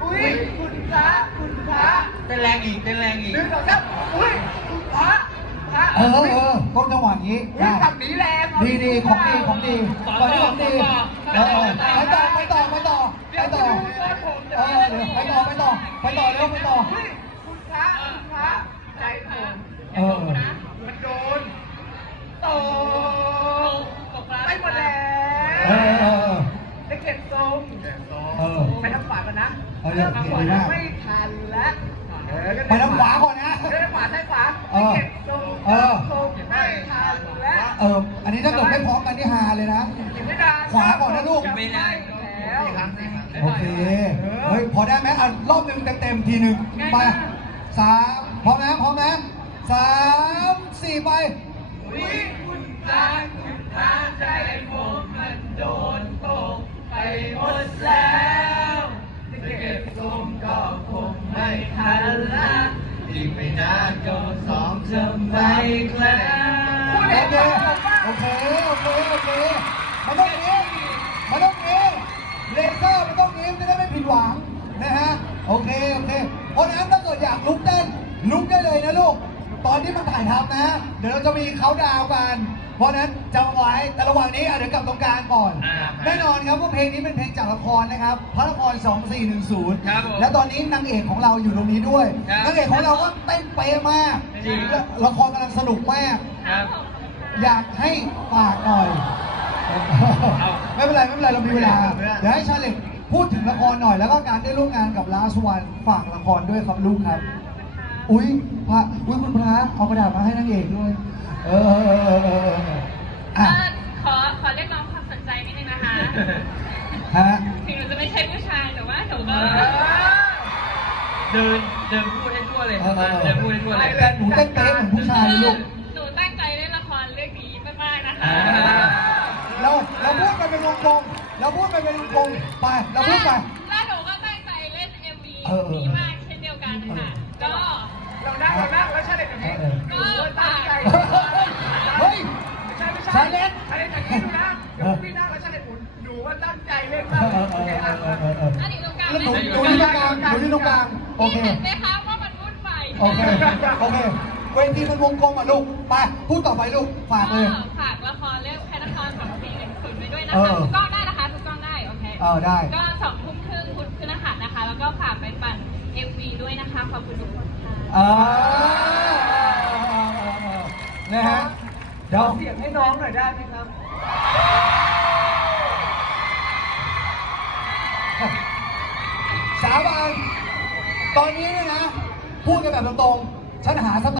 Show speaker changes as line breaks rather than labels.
อุ้ยคุณพระ
เต้นแรงอีกเต้นแรงอีก
1 2 3อุ้ยคุณพระ
ต้องจังหวะนี้
อุ้ยฝั่งนี้แรง
ดีของดีตอนนี้ของดีไปต่อเดี๋ยวไปต่อเร็วไปต่อ
อุ้ยคุณพระใจผมมันโดนตกไปหมดแล้วจะเก็บทรงไปทางขวากันนะไม่ทันแล้ว
ไปทางขวาก่อนนะ
ไปทางขวาเก็บทรงไม่ทันแล้ว
อันนี้ถ้าเกิดไม่พร้อมกันนี่ฮาเลยนะขวาก่อนนะลูกโอเคเฮ้ยพอได้ไหมรอบหนึ่งเต็มทีหนึ่งไป3พร้อมนะ3 4ไป
คุณพระใจผมมันโดนตกไปหมดแล้วจะเก็บทรงก็คงไม่ทันละอีกไม่นานก็2จะไม่แคล้ว
โอเคมันต้องนี้เลเซอร์มันต้องนี้จะได้ไม่ผิดหวังนะฮะโอเคเพราะนั้นถ้าเกิดอยากลุกเต้นลุกได้เลยนะลูกตอนที่มันถ่ายทำนะเดี๋ยวเราจะมีเขาดาวกันเพราะนั้นจำไว้แต่ระหว่างนี้เดี๋ยวกลับตรงกลางก่อนแน่นอนครับว่าเพลงนี้เป็นเพลงจากละครนะครับพระนคร2410และตอนนี้นางเอกของเราอยู่ตรงนี้ด้วยนางเอกของเราก็เต้นเป๊ะมากละครกำลังสนุกมากอยากให้ฝากหน่อยไม่เป็นไรเรามีเวลาเดี๋ยวให้ชาเลนพูดถึงละครหน่อยแล้วก็การได้ร่วมงานกับลาสวันฝากละครด้วยครับลูกครับอุ้ยคุณพระเอากระดาษมาให้นางเอกด้วย
ขอเรียกร้องความสนใจนิดนึงนะคะ ถึงหนูจะไม่ใช่ผู้ชายแต่ว่าหนูก็
เดินพูดให้ทั่วเลยเดินพูดให้ทั่วเลย
แต่หนูเต้นเป๊ะเหมือนผู้ชายเลยลูก
หนูตั้งใจเล่นละครเรื่องนี้มากๆนะคะ
เราพูดไปเป็นวงกลมเราพูดไปเป็นวงกลมไปเราพูดไป
แล้วหนูก็ตั้งใจเล่น MV นี้มากเช่นเดียวกันค่ะก็
เรานั่งแล้วชาเลนจ์แบบนี้
ก็ตั้งใจ
เฮ้ย
ชาเลนจ์แบบนี้ดูนะเดี๋ยวพี่นั่งแล้วชาเลนจ์หนูว่าตั้งใจเล่นมาก
อันนี้ตรงกลาง
หนูที่ตรงกลางโอเค
เห็นไหมคะว่ามันวุ่นวาย
โอเคเวทีมันวงกลมอ่ะลูกไปพูดต่อไปลูกฝากเลย
ฝากละครเรื่องพระนคร2410ไปด้วยนะคะทุกกล้องได้นะคะทุกกล้องได้โอเค
ได้
ก็2 ทุ่มครึ่งพุธพฤหัสนะคะแล้วก็ฝากไปปั่น MV ด้วยนะคะขอบคุณทุกคนค่ะ
นะฮะเดี๋ยว
เสียงให้น้องหน่อยได้ไหมครับ
สาบานตอนนี้เนี่ยนะพูดกันแบบตรงๆฉันหา